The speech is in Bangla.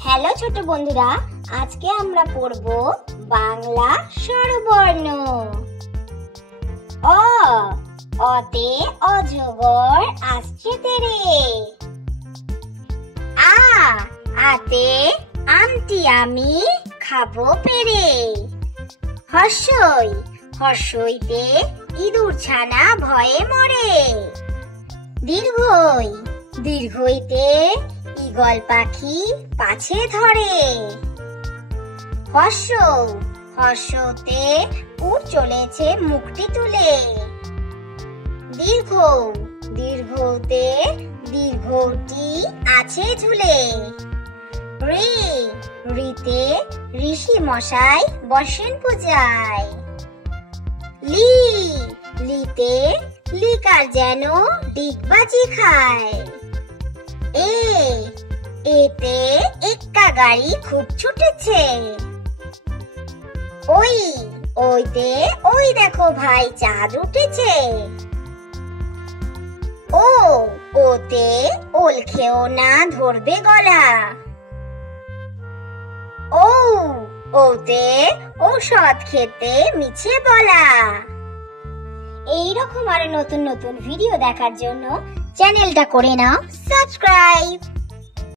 হ্যালো ছোট বন্ধুরা, আজকে আমরা পড়ব বাংলা স্বরবর্ণ। অ, অতে অজগর আসছে তেরে। আ, আতে আমটি আমি খাবো পেরে। হর্ষই, হর্ষইতে ইঁদুর ছানা ভয়ে মরে। দীর্ঘই, দীর্ঘইতে ঈগল পাখি পাছে ধরে। হর্ষ, হর্ষতে উট চলেছে মুখটি তুলে। দীর্ঘ, দীর্ঘতে দীর্ঘটি আছে ঝুলে। ঋ, ঋতে ঋষি মশাই বসেন পূজায়। লি, লিতে লিকার যেন ডিগবাজি খায়। এ, এতে এক্কা গাড়ি খুব ছুটেছে। ওই, ওইতে ওই দেখো ভাই চাঁদ উঠেছে। ও, ওতে ওল খেও না ধরবে গলা। ও, ওতে ঔষধ খেতে মিছে বলা। এইরকম আরো নতুন নতুন ভিডিও দেখার জন্য চ্যানেলটা করে নাও সাবস্ক্রাইব।